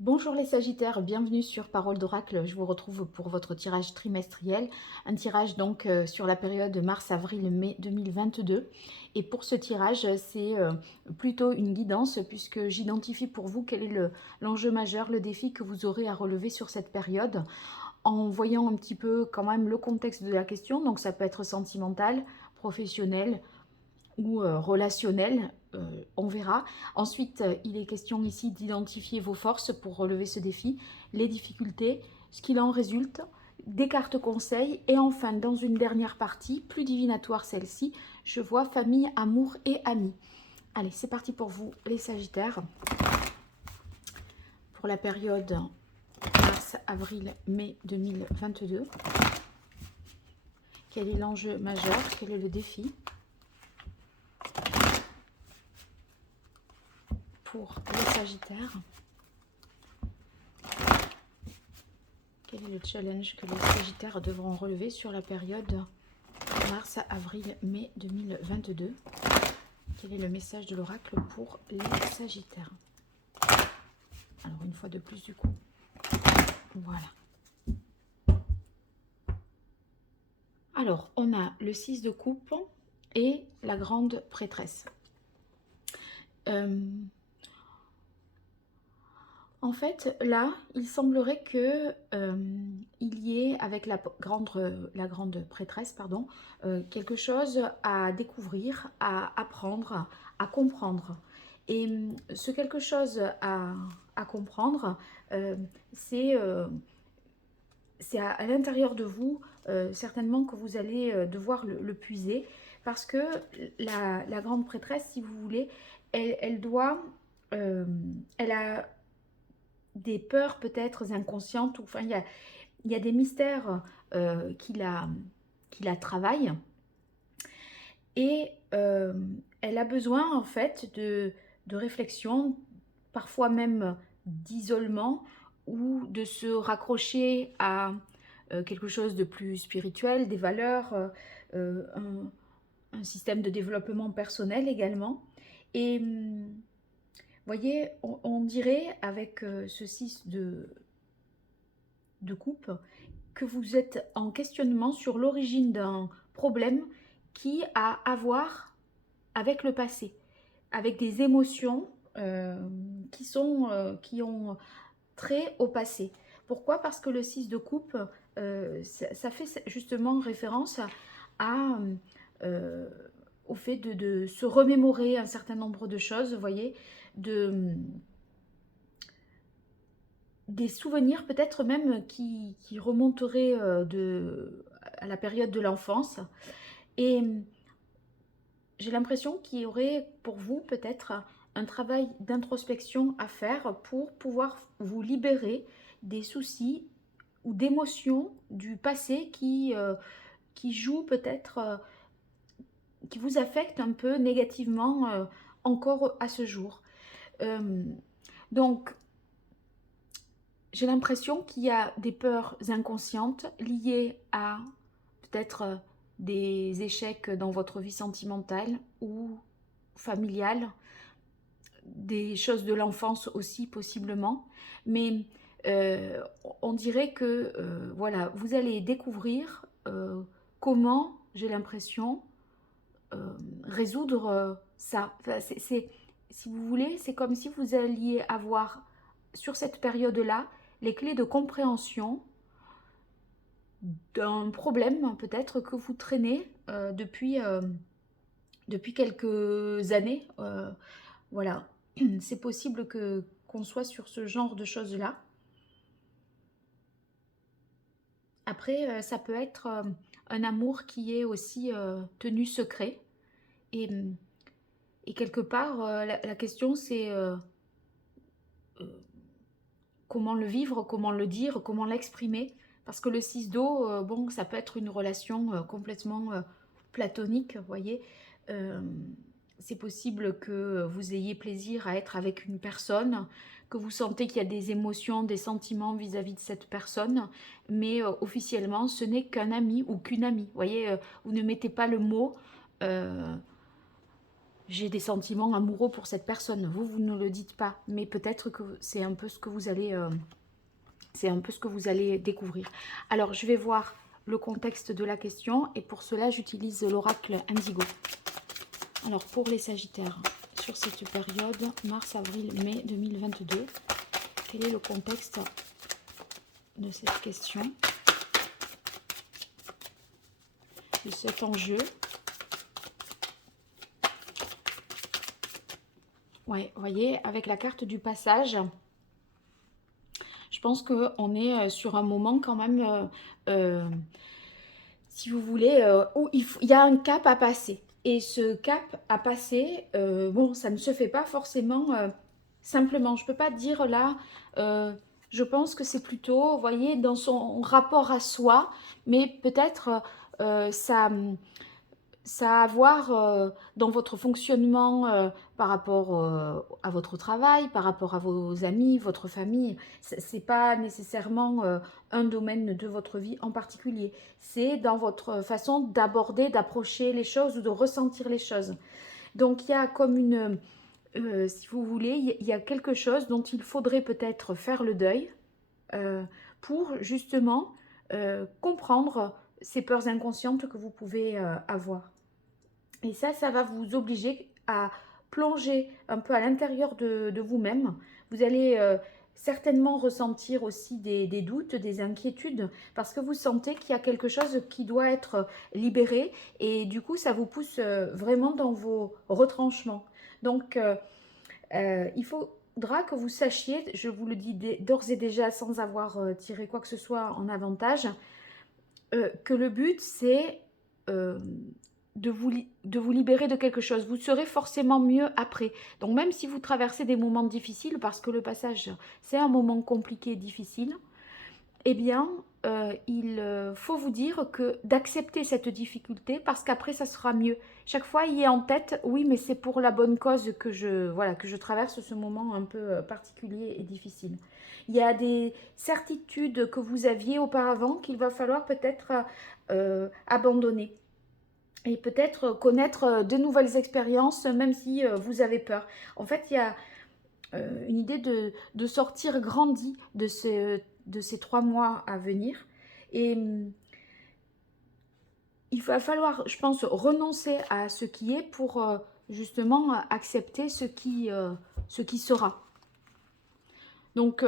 Bonjour les Sagittaires, bienvenue sur Parole d'Oracle. Je vous retrouve pour votre tirage trimestriel, un tirage donc sur la période mars, avril, mai 2022. Et pour ce tirage, c'est plutôt une guidance puisque j'identifie pour vous quel est l'enjeu majeur, le défi que vous aurez à relever sur cette période, en voyant un petit peu quand même le contexte de la question. Donc ça peut être sentimental, professionnel, ou relationnel, on verra. Ensuite, il est question ici d'identifier vos forces pour relever ce défi, les difficultés, ce qu'il en résulte, des cartes conseils, et enfin, dans une dernière partie, plus divinatoire celle-ci, je vois famille, amour et amis. Allez, c'est parti pour vous, les Sagittaires, pour la période mars, avril, mai 2022. Quel est l'enjeu majeur? Quel est le défi pour les Sagittaires? Quel est le challenge que les Sagittaires devront relever sur la période mars, avril, mai 2022? Quel est le message de l'oracle pour les Sagittaires? Alors, une fois de plus, du coup. Voilà. Alors, on a le 6 de coupe et la grande prêtresse. En fait, là, il semblerait que il y ait, avec la grande prêtresse, pardon, quelque chose à découvrir, à apprendre, à comprendre. Et ce quelque chose à comprendre, c'est à l'intérieur de vous, certainement que vous allez devoir le puiser, parce que la grande prêtresse, si vous voulez, elle doit, elle a des peurs peut-être inconscientes, ou enfin il y a des mystères qui la travaillent, et elle a besoin en fait de réflexion, parfois même d'isolement, ou de se raccrocher à quelque chose de plus spirituel, des valeurs, un système de développement personnel également. Et voyez, on dirait avec ce 6 de coupe que vous êtes en questionnement sur l'origine d'un problème qui a à voir avec le passé, avec des émotions qui ont trait au passé. Pourquoi? Parce que le 6 de coupe, ça fait justement référence à, euh, au fait de se remémorer un certain nombre de choses, vous voyez, des souvenirs peut-être même qui remonteraient à la période de l'enfance. Et j'ai l'impression qu'il y aurait pour vous peut-être un travail d'introspection à faire pour pouvoir vous libérer des soucis ou d'émotions du passé qui jouent peut-être, qui vous affectent un peu négativement encore à ce jour. Euh, donc, j'ai l'impression qu'il y a des peurs inconscientes liées à peut-être des échecs dans votre vie sentimentale ou familiale, des choses de l'enfance aussi possiblement, mais on dirait que voilà, vous allez découvrir comment, j'ai l'impression, résoudre ça. Enfin, si vous voulez, c'est comme si vous alliez avoir sur cette période-là les clés de compréhension d'un problème peut-être que vous traînez depuis quelques années. Voilà, c'est possible que qu'on soit sur ce genre de choses-là. Après, ça peut être un amour qui est aussi tenu secret. Et, et quelque part, la question c'est comment le vivre, comment le dire, comment l'exprimer. Parce que le 6 d'eau, bon, ça peut être une relation complètement platonique, vous voyez. Euh, c'est possible que vous ayez plaisir à être avec une personne, que vous sentez qu'il y a des émotions, des sentiments vis-à-vis de cette personne, mais officiellement, ce n'est qu'un ami ou qu'une amie. Vous voyez, vous ne mettez pas le mot. euh, j'ai des sentiments amoureux pour cette personne. Vous ne le dites pas, mais peut-être que c'est un peu ce que vous allez, découvrir. Alors, je vais voir le contexte de la question et pour cela, j'utilise l'oracle Indigo. Alors, pour les Sagittaires, sur cette période, mars, avril, mai 2022, quel est le contexte de cette question, de cet enjeu? Ouais, vous voyez, avec la carte du passage, je pense qu'on est sur un moment quand même, si vous voulez, où il y a un cap à passer. Et ce cap à passer, bon, ça ne se fait pas forcément simplement. Je ne peux pas dire là, je pense que c'est plutôt, vous voyez, dans son rapport à soi, mais peut-être ça a à voir dans votre fonctionnement par rapport à votre travail, par rapport à vos amis, votre famille. Ce n'est pas nécessairement un domaine de votre vie en particulier. C'est dans votre façon d'aborder, d'approcher les choses ou de ressentir les choses. Donc il y a comme une, si vous voulez, il y a quelque chose dont il faudrait peut-être faire le deuil pour justement comprendre ces peurs inconscientes que vous pouvez avoir. Et ça va vous obliger à plonger un peu à l'intérieur de vous-même. Vous allez certainement ressentir aussi des doutes, des inquiétudes, parce que vous sentez qu'il y a quelque chose qui doit être libéré, et du coup, ça vous pousse vraiment dans vos retranchements. Donc, il faudra que vous sachiez, je vous le dis d'ores et déjà sans avoir tiré quoi que ce soit en avantage, que le but, c'est de vous libérer de quelque chose. Vous serez forcément mieux après. Donc même si vous traversez des moments difficiles, parce que le passage, c'est un moment compliqué et difficile, eh bien, il faut vous dire que d'accepter cette difficulté, parce qu'après, ça sera mieux. Chaque fois, il y a en tête, oui, mais c'est pour la bonne cause que je traverse ce moment un peu particulier et difficile. Il y a des certitudes que vous aviez auparavant qu'il va falloir peut-être abandonner. Et peut-être connaître de nouvelles expériences, même si vous avez peur. En fait, il y a une idée de sortir grandi de ces 3 mois à venir. Et il va falloir, je pense, renoncer à ce qui est pour justement accepter ce qui sera. Donc,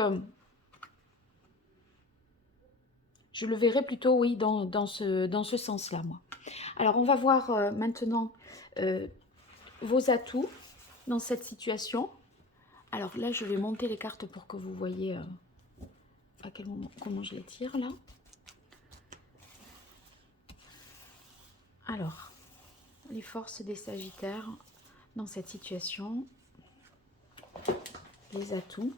je le verrai plutôt, oui, dans ce sens-là, moi. Alors, on va voir maintenant vos atouts dans cette situation. Alors là, je vais monter les cartes pour que vous voyez à quel moment, comment je les tire là. Alors, les forces des Sagittaires dans cette situation, les atouts,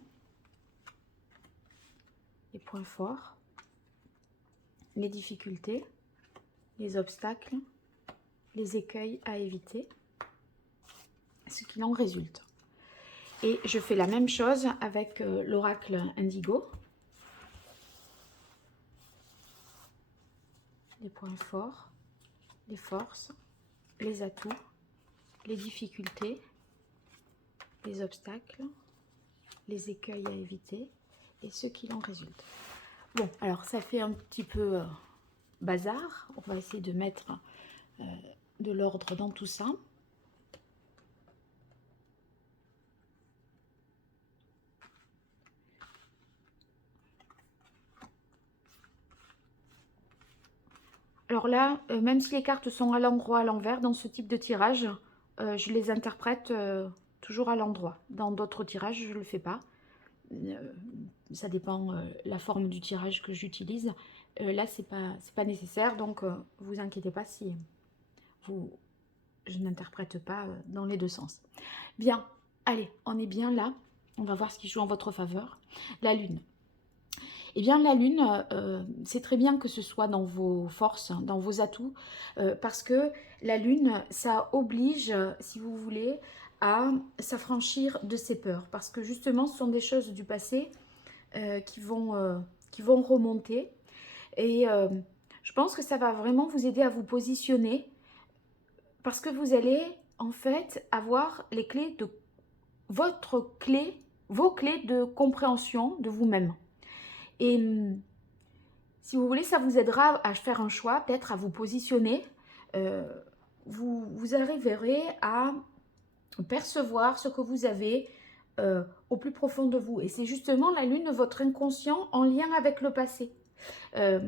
les points forts, les difficultés, les obstacles, les écueils à éviter, ce qu'il en résulte. Et je fais la même chose avec l'oracle Indigo. Les points forts, les forces, les atouts, les difficultés, les obstacles, les écueils à éviter et ce qu'il en résulte. Bon, alors ça fait un petit peu bazar. On va essayer de mettre de l'ordre dans tout ça. Alors là, même si les cartes sont à l'endroit, à l'envers, dans ce type de tirage, je les interprète toujours à l'endroit. Dans d'autres tirages, je ne le fais pas. Ça dépend la forme du tirage que j'utilise. Là, c'est pas nécessaire, donc vous inquiétez pas si je n'interprète pas dans les deux sens. Bien, allez, on est bien là. On va voir ce qui joue en votre faveur. La Lune. Eh bien, la Lune, c'est très bien que ce soit dans vos forces, dans vos atouts, parce que la Lune, ça oblige, si vous voulez, à s'affranchir de ses peurs. Parce que justement, ce sont des choses du passé qui vont remonter. Et je pense que ça va vraiment vous aider à vous positionner, parce que vous allez en fait, avoir les clés de vos clés de compréhension de vous-même. Et si vous voulez, ça vous aidera à faire un choix, peut-être à vous positionner. Euh, vous arriverez à percevoir ce que vous avez au plus profond de vous. Et c'est justement la lune, votre inconscient en lien avec le passé. Euh,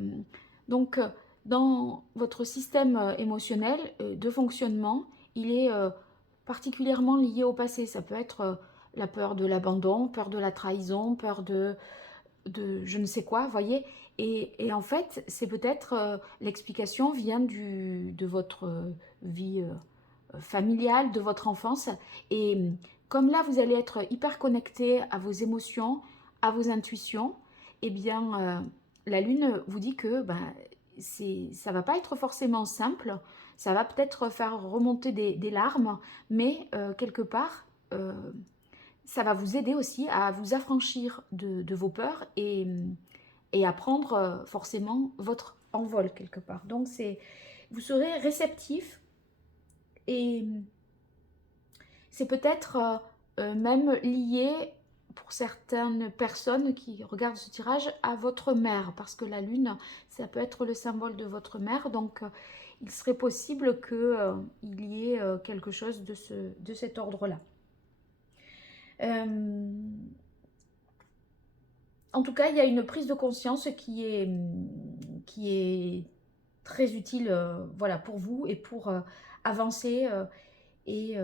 donc, dans votre système émotionnel de fonctionnement, il est particulièrement lié au passé. Ça peut être la peur de l'abandon, peur de la trahison, peur de je ne sais quoi, voyez. Et en fait, c'est peut-être l'explication vient de votre vie familiale, de votre enfance. Et comme là, vous allez être hyper connecté à vos émotions, à vos intuitions, eh bien, la Lune vous dit que ça va pas être forcément simple, ça va peut-être faire remonter des larmes, mais quelque part, ça va vous aider aussi à vous affranchir de vos peurs et à prendre forcément votre envol quelque part. Donc, vous serez réceptif et c'est peut-être même lié pour certaines personnes qui regardent ce tirage à votre mère, parce que la lune, ça peut être le symbole de votre mère, donc il serait possible qu'il y ait quelque chose de cet ordre-là. En tout cas, il y a une prise de conscience qui est très utile voilà, pour vous et pour avancer et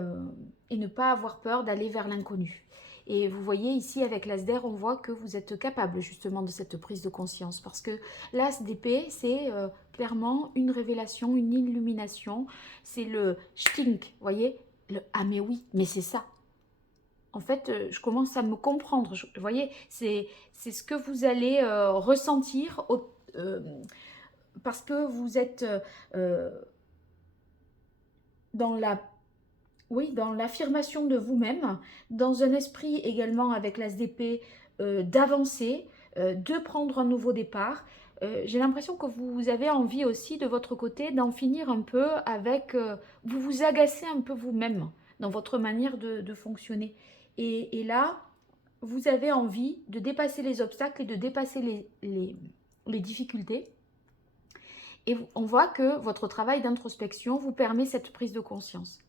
ne pas avoir peur d'aller vers l'inconnu. Et vous voyez ici avec l'As-der, on voit que vous êtes capable justement de cette prise de conscience parce que l'As d'épée, c'est clairement une révélation, une illumination. C'est le stink, vous voyez, ah mais oui, mais c'est ça. En fait, je commence à me comprendre. Vous voyez, c'est ce que vous allez ressentir parce que vous êtes dans dans l'affirmation de vous-même, dans un esprit également avec l'As d'épée d'avancer, de prendre un nouveau départ. J'ai l'impression que vous avez envie aussi de votre côté d'en finir un peu avec... vous vous agacez un peu vous-même dans votre manière de fonctionner. Et là, vous avez envie de dépasser les obstacles et de dépasser les difficultés. Et on voit que votre travail d'introspection vous permet cette prise de conscience.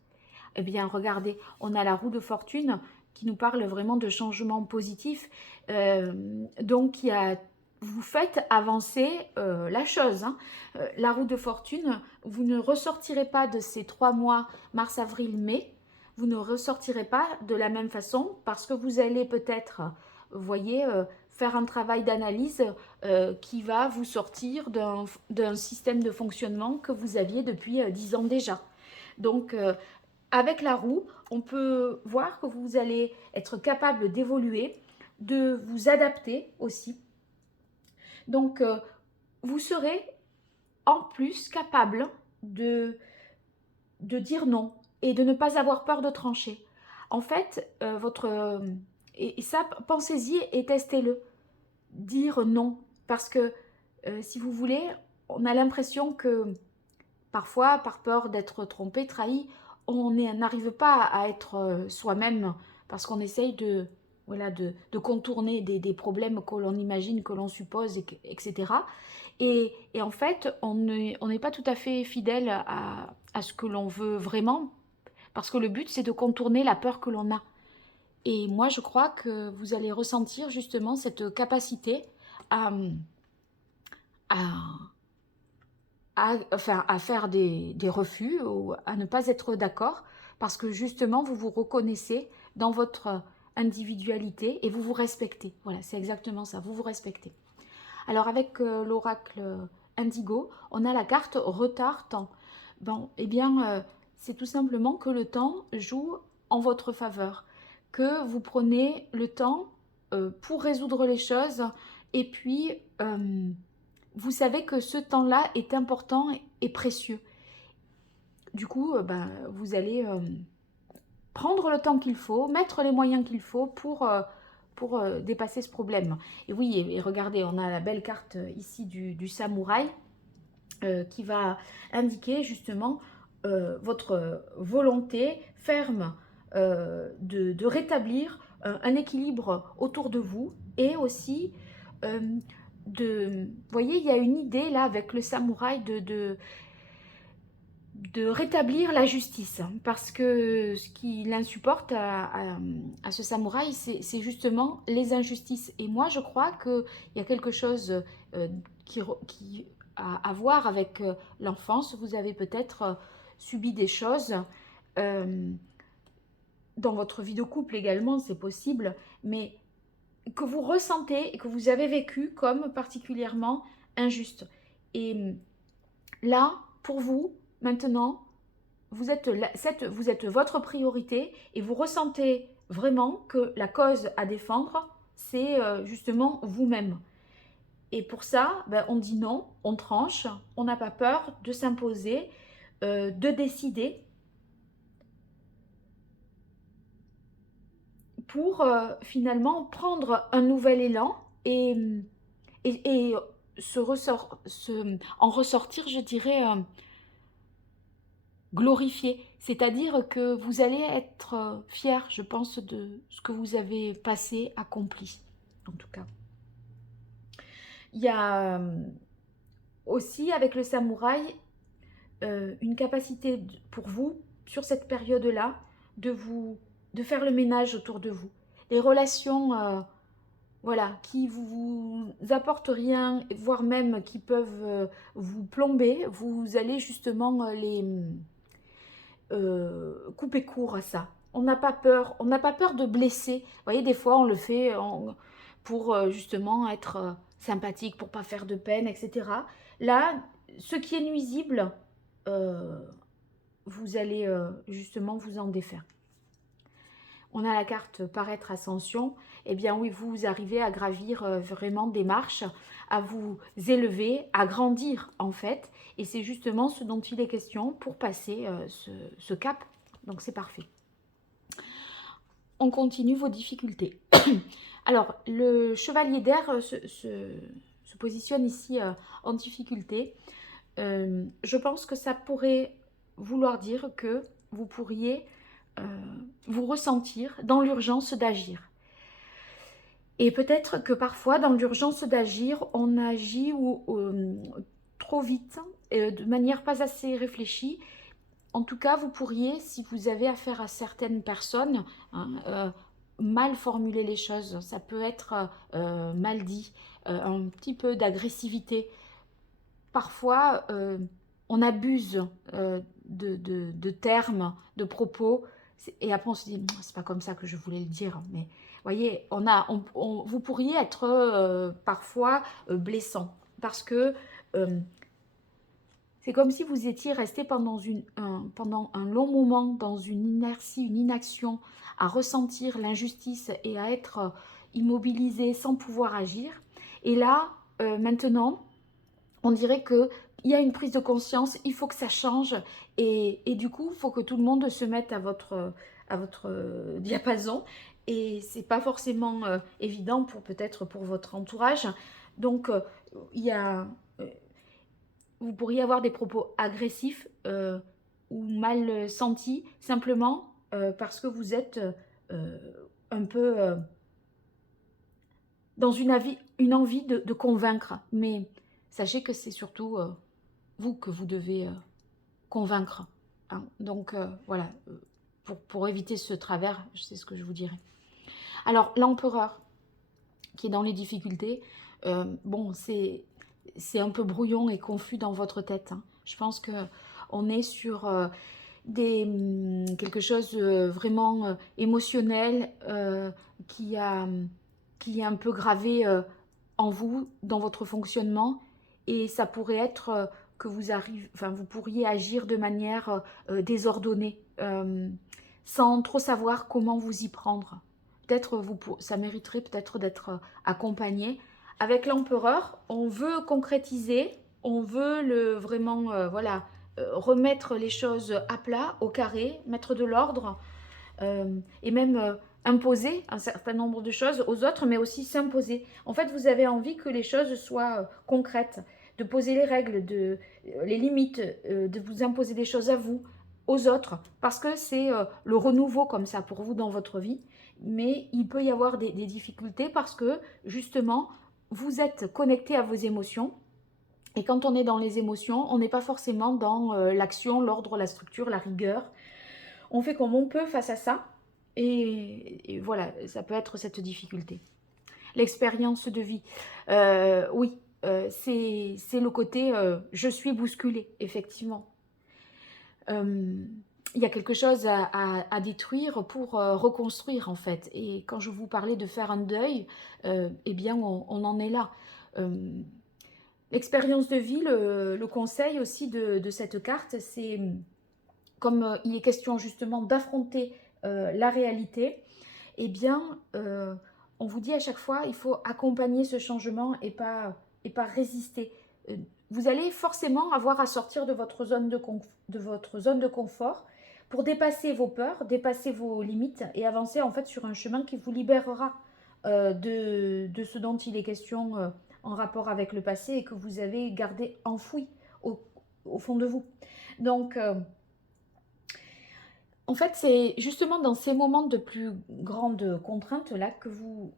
Eh bien, regardez, on a la roue de fortune qui nous parle vraiment de changements positifs. Donc, vous faites avancer la chose. Hein. La roue de fortune, vous ne ressortirez pas de ces 3 mois, mars, avril, mai. Vous ne ressortirez pas de la même façon parce que vous allez peut-être, vous voyez, faire un travail d'analyse qui va vous sortir d'un système de fonctionnement que vous aviez depuis 10 ans déjà. Donc, avec la roue, on peut voir que vous allez être capable d'évoluer, de vous adapter aussi. Donc, vous serez en plus capable de dire non et de ne pas avoir peur de trancher. En fait, et ça, pensez-y et testez-le. Dire non. Parce que, si vous voulez, on a l'impression que parfois, par peur d'être trompé, trahi, on n'arrive pas à être soi-même parce qu'on essaye voilà, de contourner des problèmes que l'on imagine, que l'on suppose, etc. Et en fait, on n'est pas tout à fait fidèle à ce que l'on veut vraiment parce que le but, c'est de contourner la peur que l'on a. Et moi, je crois que vous allez ressentir justement cette capacité à, à à faire des refus ou à ne pas être d'accord parce que justement vous vous reconnaissez dans votre individualité et vous vous respectez. Voilà, c'est exactement ça, vous vous respectez. Alors avec l'oracle Indigo, on a la carte retard-temps. Bon, eh bien, c'est tout simplement que le temps joue en votre faveur, que vous prenez le temps pour résoudre les choses et puis vous savez que ce temps-là est important et précieux. Du coup, vous allez prendre le temps qu'il faut, mettre les moyens qu'il faut pour dépasser ce problème. Et oui, et regardez, on a la belle carte ici du samouraï qui va indiquer justement votre volonté ferme de rétablir un équilibre autour de vous et aussi vous voyez, il y a une idée là avec le samouraï de rétablir la justice, parce que ce qui l'insupporte à ce samouraï, c'est justement les injustices. Et moi, je crois qu'il y a quelque chose qui a à voir avec l'enfance. Vous avez peut-être subi des choses euh, dans votre vie de couple également, c'est possible, mais que vous ressentez et que vous avez vécu comme particulièrement injuste. Et là, pour vous, maintenant, vous êtes votre priorité et vous ressentez vraiment que la cause à défendre, c'est justement vous-même. Et pour ça, ben, on dit non, on tranche, on n'a pas peur de s'imposer, de décider pour finalement prendre un nouvel élan et en ressortir, je dirais, glorifié. C'est-à-dire que vous allez être fier, je pense, de ce que vous avez passé, accompli, en tout cas. Il y a aussi, avec le samouraï, une capacité pour vous, sur cette période-là, de faire le ménage autour de vous. Les relations voilà, qui vous apportent rien, voire même qui peuvent vous plomber, vous allez justement les couper court à ça. On n'a pas peur, on n'a pas peur de blesser. Vous voyez, des fois, on le fait pour justement être sympathique, pour pas faire de peine, etc. Là, ce qui est nuisible, euh, vous allez justement vous en défaire. On a la carte paraître ascension. Eh bien oui, vous arrivez à gravir vraiment des marches, à vous élever, à grandir en fait. Et c'est justement ce dont il est question pour passer ce cap. Donc c'est parfait. On continue vos difficultés. Alors, le chevalier d'air se positionne ici en difficulté. Je pense que ça pourrait vouloir dire que vous pourriez vous ressentir dans l'urgence d'agir. Et peut-être que parfois, dans l'urgence d'agir, on agit trop vite, de manière pas assez réfléchie. En tout cas, vous pourriez, si vous avez affaire à certaines personnes, hein, mal formuler les choses. Ça peut être mal dit, un petit peu d'agressivité. Parfois, on abuse de termes, de propos, et après on se dit, c'est pas comme ça que je voulais le dire. Mais voyez, vous pourriez être parfois blessant, parce que c'est comme si vous étiez resté pendant un long moment dans une inertie, une inaction, à ressentir l'injustice et à être immobilisé sans pouvoir agir. Et là, maintenant, on dirait qu'il y a une prise de conscience, il faut que ça change. Et du coup, il faut que tout le monde se mette à votre diapason. Et c'est pas forcément évident peut-être pour votre entourage. Donc, il y a vous pourriez avoir des propos agressifs ou mal sentis, simplement parce que vous êtes un peu dans une envie de convaincre. Mais sachez que c'est surtout vous que vous devez convaincre. Hein. Donc voilà, pour éviter ce travers, c'est ce que je vous dirais. Alors, l'empereur, qui est dans les difficultés, bon, c'est un peu brouillon et confus dans votre tête. Hein. Je pense qu'on est sur quelque chose vraiment émotionnel qui est un peu gravé en vous, dans votre fonctionnement. Et ça pourrait être que vous pourriez agir de manière désordonnée, sans trop savoir comment vous y prendre. Peut-être ça mériterait peut-être d'être accompagné. Avec l'empereur, on veut concrétiser, on veut vraiment remettre les choses à plat, au carré, mettre de l'ordre et même imposer un certain nombre de choses aux autres, mais aussi s'imposer. En fait, vous avez envie que les choses soient concrètes, de poser les règles, les limites, de vous imposer des choses à vous, aux autres, parce que c'est le renouveau comme ça pour vous dans votre vie, mais il peut y avoir des difficultés parce que justement, vous êtes connecté à vos émotions, et quand on est dans les émotions, on n'est pas forcément dans l'action, l'ordre, la structure, la rigueur. On fait comme on peut face à ça, et voilà, ça peut être cette difficulté. L'expérience de vie, oui, c'est le côté je suis bousculée, effectivement. Il y a quelque chose à détruire pour reconstruire en fait. Et quand je vous parlais de faire un deuil, eh bien on en est là. Euh, L'expérience de vie, le conseil aussi de cette carte, c'est comme il est question justement d'affronter la réalité, eh bien on vous dit à chaque fois, il faut accompagner ce changement et pas résister. Euh, Vous allez forcément avoir à sortir de votre zone de confort pour dépasser vos peurs, dépasser vos limites et avancer en fait sur un chemin qui vous libérera de ce dont il est question en rapport avec le passé et que vous avez gardé enfoui au fond de vous. Donc, en fait, c'est justement dans ces moments de plus grande contrainte là que vous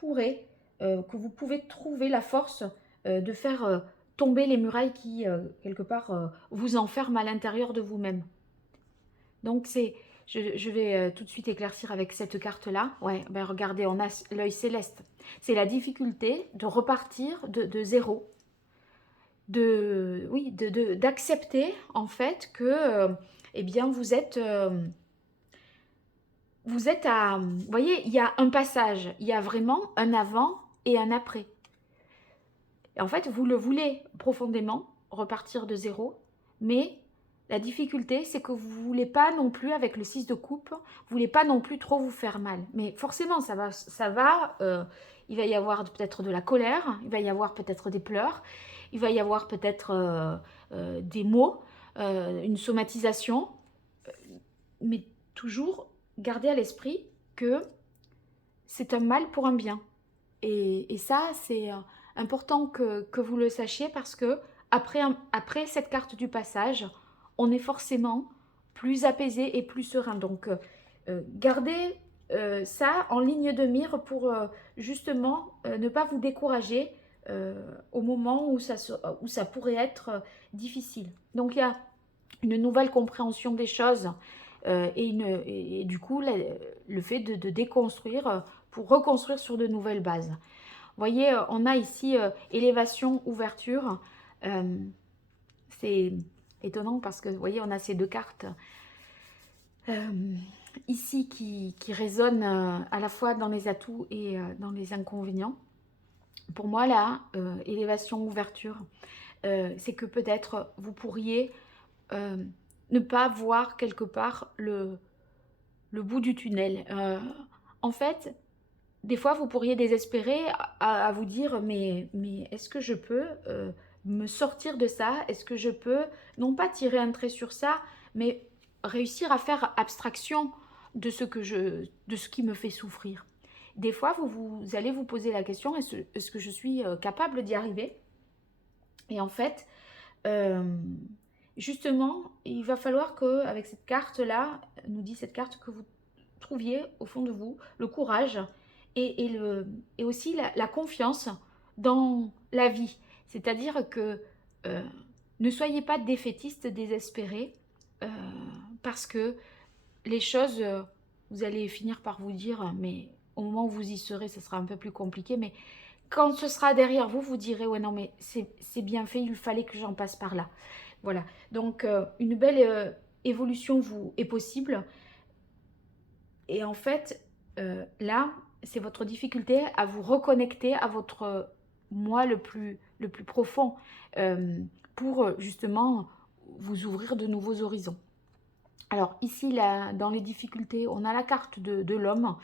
que vous pouvez trouver la force de faire tomber les murailles qui, quelque part, vous enferment à l'intérieur de vous-même. Donc, je vais tout de suite éclaircir avec cette carte-là. Ouais, ben regardez, on a l'œil céleste. C'est la difficulté de repartir de zéro, oui, d'accepter en fait que, eh bien, vous êtes à... Vous voyez, il y a un passage, il y a vraiment un avant et un après. Et en fait, vous le voulez profondément, repartir de zéro, mais la difficulté, c'est que vous ne voulez pas non plus, avec le 6 de coupe, vous ne voulez pas non plus trop vous faire mal. Mais forcément, il va y avoir peut-être de la colère, il va y avoir peut-être des pleurs, il va y avoir peut-être des mots, une somatisation, mais toujours garder à l'esprit que c'est un mal pour un bien. Et ça, c'est important que vous le sachiez parce que après cette carte du passage, on est forcément plus apaisé et plus serein. Donc, gardez ça en ligne de mire pour justement ne pas vous décourager au moment où où ça pourrait être difficile. Donc, il y a une nouvelle compréhension des choses et du coup le fait de déconstruire pour reconstruire sur de nouvelles bases. Vous voyez, on a ici élévation, ouverture. C'est étonnant parce que vous voyez, on a ces deux cartes ici qui résonnent à la fois dans les atouts et dans les inconvénients. Pour moi, là, élévation, ouverture, c'est que peut-être vous pourriez ne pas voir quelque part le bout du tunnel. En fait, des fois, vous pourriez désespérer à vous dire, mais est-ce que je peux me sortir de ça? Est-ce que je peux, non pas tirer un trait sur ça, mais réussir à faire abstraction de de ce qui me fait souffrir? Des fois, vous allez vous poser la question, est-ce que je suis capable d'y arriver? Et en fait, euh, justement, il va falloir que, avec cette carte-là, nous dit cette carte, que vous trouviez au fond de vous le courage et aussi la confiance dans la vie. C'est-à-dire que euh, ne soyez pas défaitiste, désespéré, euh, parce que les choses, vous allez finir par vous dire, mais au moment où vous y serez, ce sera un peu plus compliqué, mais quand ce sera derrière vous, vous direz, ouais, non, mais c'est bien fait, il fallait que j'en passe par là. Voilà, donc une belle évolution vous est possible. Et en fait, là, c'est votre difficulté à vous reconnecter à votre moi le plus profond pour justement vous ouvrir de nouveaux horizons. Alors ici, là, dans les difficultés, on a la carte de l'homme.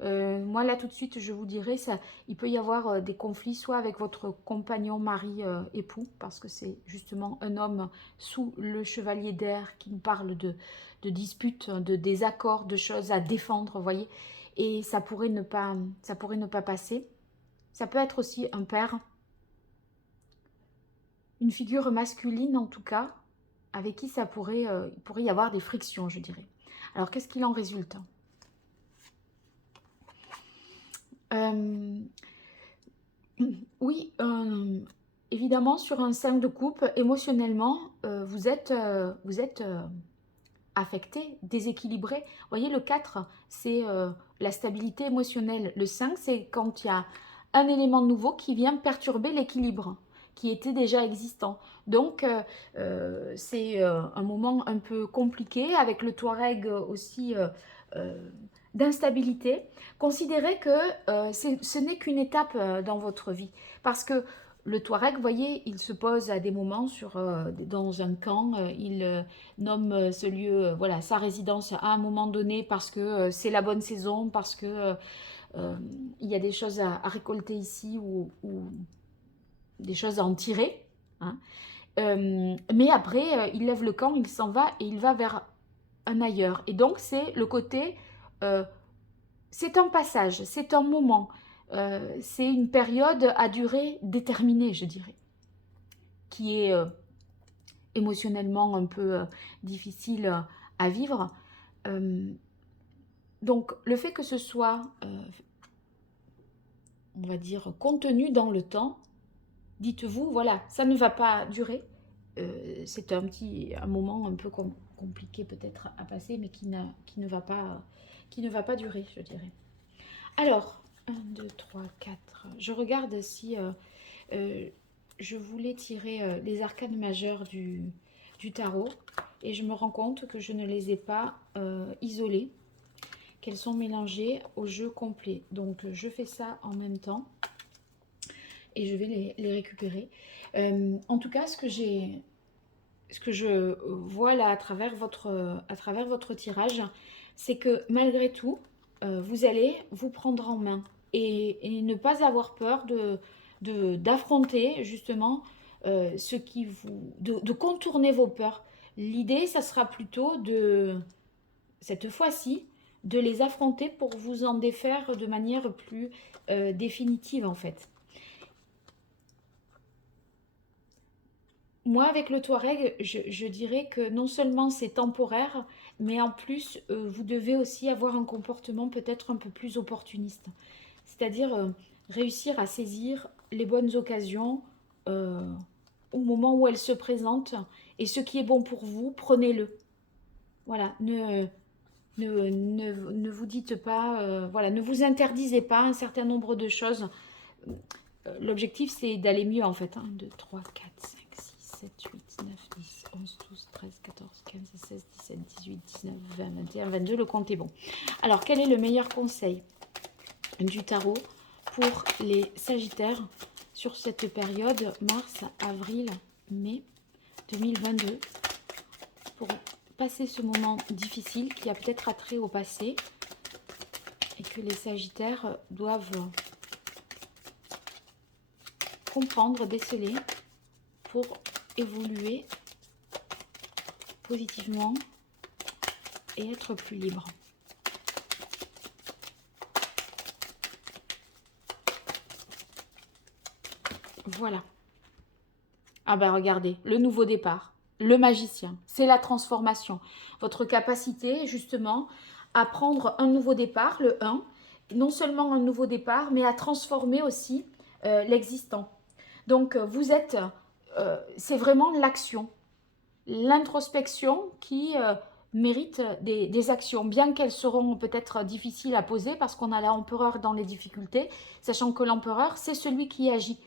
Moi, là, tout de suite, je vous dirais, ça, il peut y avoir des conflits, soit avec votre compagnon, mari, époux, parce que c'est justement un homme sous le chevalier d'air qui nous parle de disputes, de désaccords, de choses à défendre, vous voyez. Et ça pourrait ne pas passer. Ça peut être aussi un père, une figure masculine en tout cas, avec qui ça il pourrait y avoir des frictions, je dirais. Alors, qu'est-ce qu'il en résulte? Oui, évidemment, sur un 5 de coupe, émotionnellement, vous êtes affecté, déséquilibré. Vous voyez, le 4, c'est la stabilité émotionnelle. Le 5, c'est quand il y a un élément nouveau qui vient perturber l'équilibre qui était déjà existant. Donc, c'est un moment un peu compliqué, avec le Touareg aussi euh, d'instabilité. Considérez que ce n'est qu'une étape dans votre vie. Parce que le Touareg, vous voyez, il se pose à des moments dans un camp, il nomme ce lieu, voilà, sa résidence à un moment donné parce que c'est la bonne saison, parce que il y a des choses à récolter ici ou des choses à en tirer. Hein. Mais après, il lève le camp, il s'en va et il va vers un ailleurs. Et donc, c'est le côté, euh, c'est un passage, c'est un moment, c'est une période à durée déterminée, je dirais, qui est émotionnellement un peu difficile à vivre. Donc, le fait que ce soit, on va dire, contenu dans le temps, dites-vous, voilà, ça ne va pas durer. C'est un moment un peu compliqué peut-être à passer, mais qui ne va pas durer, je dirais. Alors, 1, 2, 3, 4. Je regarde si euh, je voulais tirer les arcanes majeures du tarot et je me rends compte que je ne les ai pas isolées, qu'elles sont mélangées au jeu complet. Donc, je fais ça en même temps et je vais les récupérer. En tout cas, ce que je vois là à travers votre tirage, c'est que malgré tout, vous allez vous prendre en main et ne pas avoir peur d'affronter justement ce qui de contourner vos peurs. L'idée, ça sera plutôt cette fois-ci, de les affronter pour vous en défaire de manière plus définitive en fait. Moi, avec le Touareg, je dirais que non seulement c'est temporaire, mais en plus, vous devez aussi avoir un comportement peut-être un peu plus opportuniste. C'est-à-dire réussir à saisir les bonnes occasions euh, au moment où elles se présentent. Et ce qui est bon pour vous, prenez-le. Voilà, ne vous dites pas, voilà, ne vous interdisez pas un certain nombre de choses. L'objectif, c'est d'aller mieux en fait. 1, 2, 3, 4, 5, 6, 7, 8, 9, 10, 11, 12, 13, 14, 15, 16, 17, 18, 19, 20, 21, 22. Le compte est bon. Alors, quel est le meilleur conseil du tarot pour les Sagittaires sur cette période mars, avril, mai 2022 pour passer ce moment difficile qui a peut-être attrait au passé et que les Sagittaires doivent comprendre, déceler pour évoluer positivement et être plus libre. Voilà. Ah ben regardez, le nouveau départ, le magicien, c'est la transformation. Votre capacité justement à prendre un nouveau départ, le 1, non seulement un nouveau départ, mais à transformer aussi l'existant. Donc vous êtes, c'est vraiment l'action, l'introspection qui mérite des actions, bien qu'elles seront peut-être difficiles à poser parce qu'on a l'empereur dans les difficultés, sachant que l'empereur, c'est celui qui agit.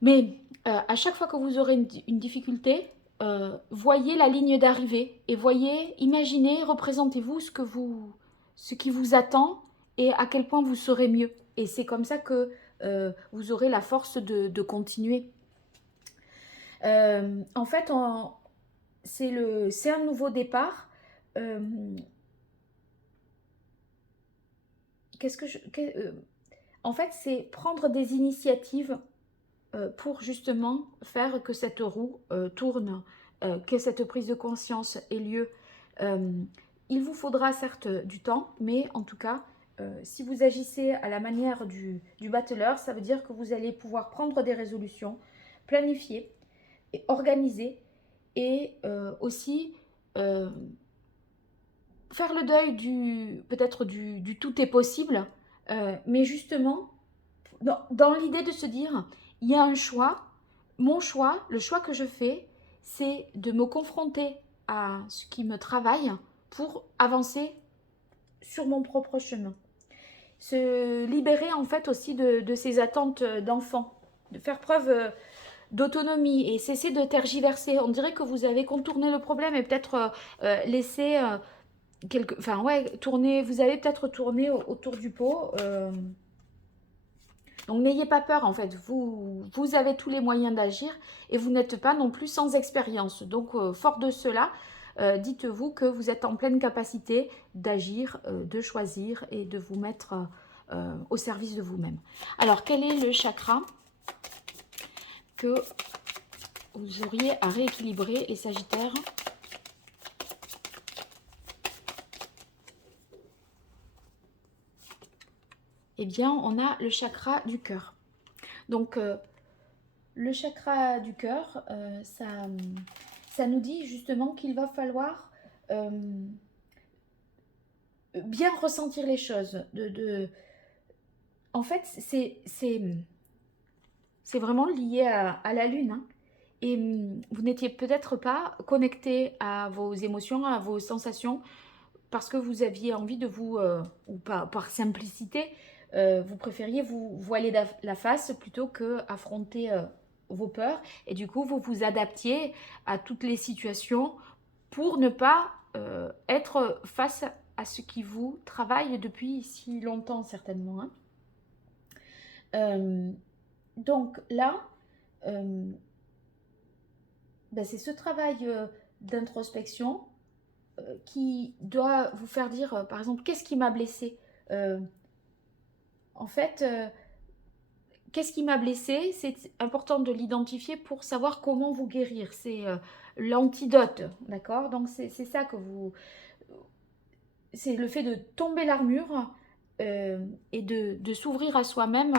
Mais à chaque fois que vous aurez une difficulté, voyez la ligne d'arrivée et voyez, imaginez, représentez-vous ce qui vous attend et à quel point vous serez mieux. Et c'est comme ça que vous aurez la force de continuer. En fait, c'est un nouveau départ. Euh, qu'est-ce que je, en fait, c'est prendre des initiatives pour justement faire que cette roue tourne, que cette prise de conscience ait lieu. Euh, il vous faudra certes du temps, mais en tout cas, si vous agissez à la manière du battleur, ça veut dire que vous allez pouvoir prendre des résolutions, planifier et organiser et aussi faire le deuil peut-être du tout est possible, mais justement, dans l'idée de se dire, il y a un choix, mon choix, le choix que je fais, c'est de me confronter à ce qui me travaille pour avancer sur mon propre chemin. Se libérer en fait aussi de ces attentes d'enfant, de faire preuve d'autonomie et cesser de tergiverser. On dirait que vous avez contourné le problème et peut-être laissé enfin ouais, tourner, vous avez peut-être tourné autour du pot. Donc n'ayez pas peur en fait, vous avez tous les moyens d'agir et vous n'êtes pas non plus sans expérience. Donc fort de cela, dites-vous que vous êtes en pleine capacité d'agir, de choisir et de vous mettre au service de vous-même. Alors quel est le chakra que vous auriez à rééquilibrer, les Sagittaires? Eh bien, on a le chakra du cœur. Donc, le chakra du cœur, ça nous dit justement qu'il va falloir bien ressentir les choses. En fait, c'est vraiment lié à la lune. Hein. Et vous n'étiez peut-être pas connecté à vos émotions, à vos sensations, parce que vous aviez envie de vous, ou pas, par simplicité, vous préfériez vous voiler la face plutôt que affronter vos peurs. Et du coup, vous vous adaptiez à toutes les situations pour ne pas être face à ce qui vous travaille depuis si longtemps, certainement. Hein. Donc là, ben c'est ce travail d'introspection qui doit vous faire dire, par exemple, qu'est-ce qui m'a blessé En fait, qu'est-ce qui m'a blessé? C'est important de l'identifier pour savoir comment vous guérir. C'est l'antidote, d'accord? Donc c'est ça que vous... C'est le fait de tomber l'armure et de s'ouvrir à soi-même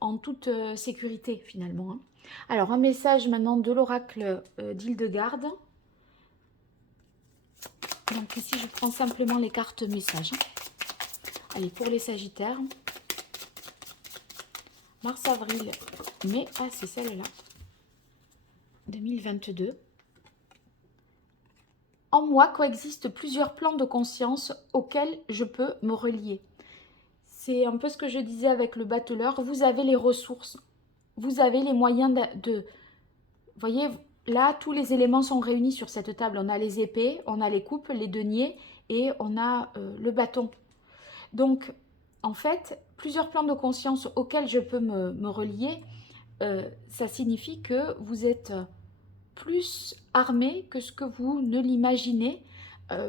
en toute sécurité, finalement. Hein. Alors, un message maintenant de l'oracle d'Hildegarde. Donc ici, je prends simplement les cartes messages. Allez, pour les Sagittaires. Mars, avril, mai. Ah, c'est celle-là. 2022. En moi coexistent plusieurs plans de conscience auxquels je peux me relier. C'est un peu ce que je disais avec le bateleur. Vous avez les ressources. Vous avez les moyens de... Vous voyez, là, tous les éléments sont réunis sur cette table. On a les épées, on a les coupes, les deniers et on a le bâton. Donc, en fait, plusieurs plans de conscience auxquels je peux me relier, ça signifie que vous êtes plus armé que ce que vous ne l'imaginez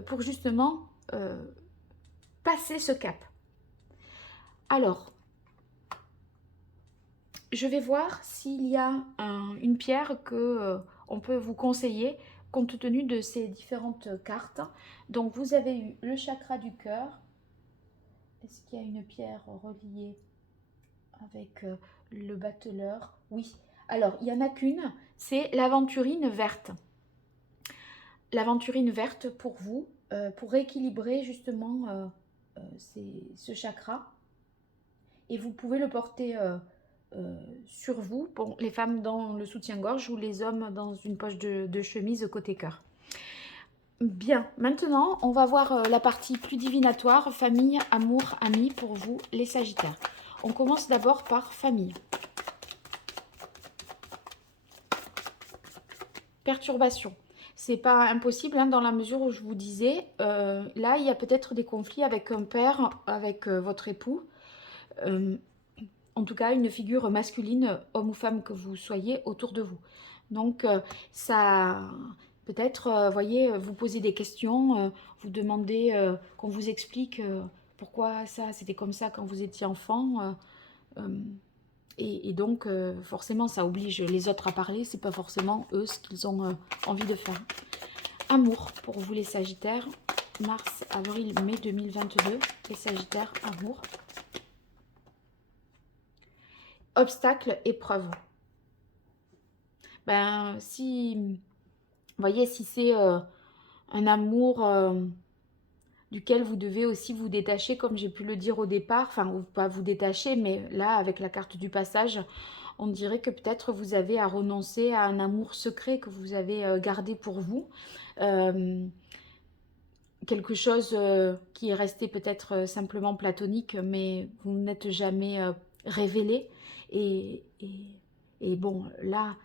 pour justement passer ce cap. Alors, je vais voir s'il y a une pierre que on peut vous conseiller compte tenu de ces différentes cartes. Donc, vous avez eu le chakra du cœur. Est-ce qu'il y a une pierre reliée avec le bateleur? Oui. Alors, il n'y en a qu'une, c'est l'aventurine verte. L'aventurine verte pour vous, pour rééquilibrer justement ce chakra. Et vous pouvez le porter sur vous, bon, les femmes dans le soutien-gorge ou les hommes dans une poche de chemise côté cœur. Bien, maintenant, on va voir la partie plus divinatoire, famille, amour, amis pour vous, les Sagittaires. On commence d'abord par famille. Perturbation. C'est pas impossible hein, dans la mesure où je vous disais, là, il y a peut-être des conflits avec un père, avec votre époux. En tout cas, une figure masculine, homme ou femme que vous soyez, autour de vous. Donc, ça... Peut-être, voyez, vous posez des questions, vous demandez qu'on vous explique pourquoi ça, c'était comme ça quand vous étiez enfant. Et donc, forcément, ça oblige les autres à parler. C'est pas forcément eux ce qu'ils ont envie de faire. Amour, pour vous les Sagittaires. Mars, avril, mai 2022. Les Sagittaires, amour. Obstacle, épreuve. Ben, si voyez, si c'est un amour duquel vous devez aussi vous détacher, comme j'ai pu le dire au départ, enfin, ou pas vous détacher, mais là, avec la carte du passage, on dirait que peut-être vous avez à renoncer à un amour secret que vous avez gardé pour vous. Euh, Quelque chose qui est resté peut-être simplement platonique, mais vous n'êtes jamais révélé. Et, et, et bon, là,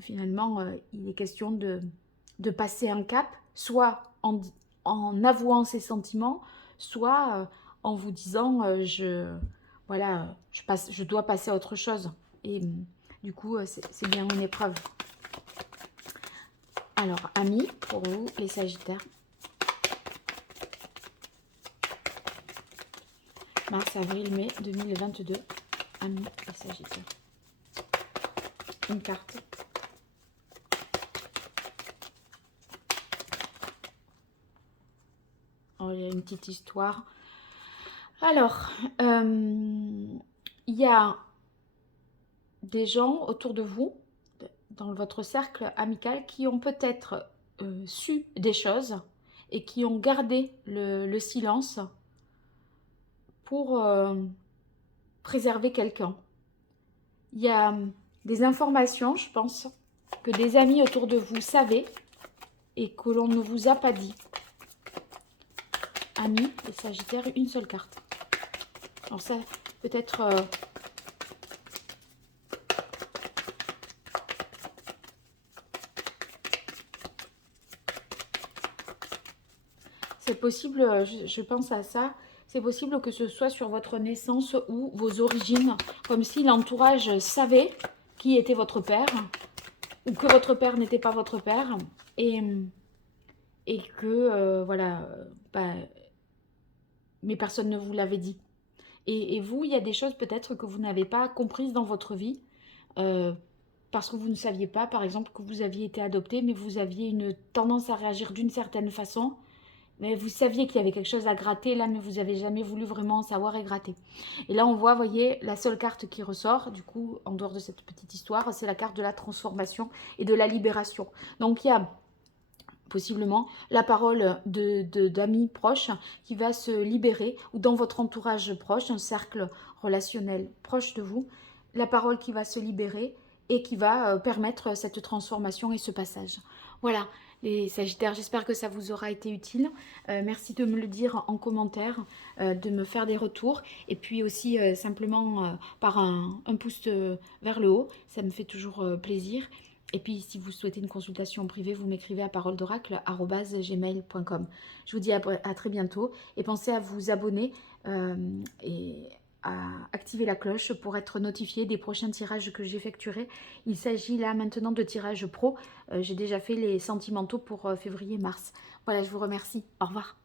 finalement, il est question de passer un cap, soit en avouant ses sentiments, soit en vous disant, voilà, je dois passer à autre chose. Et du coup, c'est bien une épreuve. Alors, amis, pour vous, les Sagittaires. Mars, avril, mai 2022. Amis et Sagittaire. Une carte. Oh, il y a une petite histoire. Alors, il y a des gens autour de vous, dans votre cercle amical, qui ont peut-être su des choses et qui ont gardé le silence pour préserver quelqu'un. Il y a des informations, je pense, que des amis autour de vous savaient et que l'on ne vous a pas dit. Amis et Sagittaire, une seule carte. Alors ça, peut-être... c'est possible, je pense à ça, c'est possible que ce soit sur votre naissance ou vos origines, comme si l'entourage savait qui était votre père, ou que votre père n'était pas votre père, et, et que, voilà, bah, mais personne ne vous l'avait dit. Et vous, il y a des choses peut-être que vous n'avez pas comprises dans votre vie, euh, parce que vous ne saviez pas, par exemple, que vous aviez été adopté, mais vous aviez une tendance à réagir d'une certaine façon, mais vous saviez qu'il y avait quelque chose à gratter là, mais vous n'avez jamais voulu vraiment en savoir et gratter. Et là, on voit, vous voyez, la seule carte qui ressort, du coup, en dehors de cette petite histoire, c'est la carte de la transformation et de la libération. Donc, il y a possiblement la parole d'amis proches qui va se libérer, ou dans votre entourage proche, un cercle relationnel proche de vous, la parole qui va se libérer et qui va permettre cette transformation et ce passage. Voilà, les Sagittaires, j'espère que ça vous aura été utile. Merci de me le dire en commentaire, de me faire des retours, et puis aussi simplement par un pouce vers le haut, ça me fait toujours plaisir. Et puis, si vous souhaitez une consultation privée, vous m'écrivez à paroledoracle@gmail.com. Je vous dis à très bientôt et pensez à vous abonner et à activer la cloche pour être notifié des prochains tirages que j'effectuerai. Il s'agit là maintenant de tirages pro. J'ai déjà fait les sentimentaux pour février-mars. Voilà, je vous remercie. Au revoir.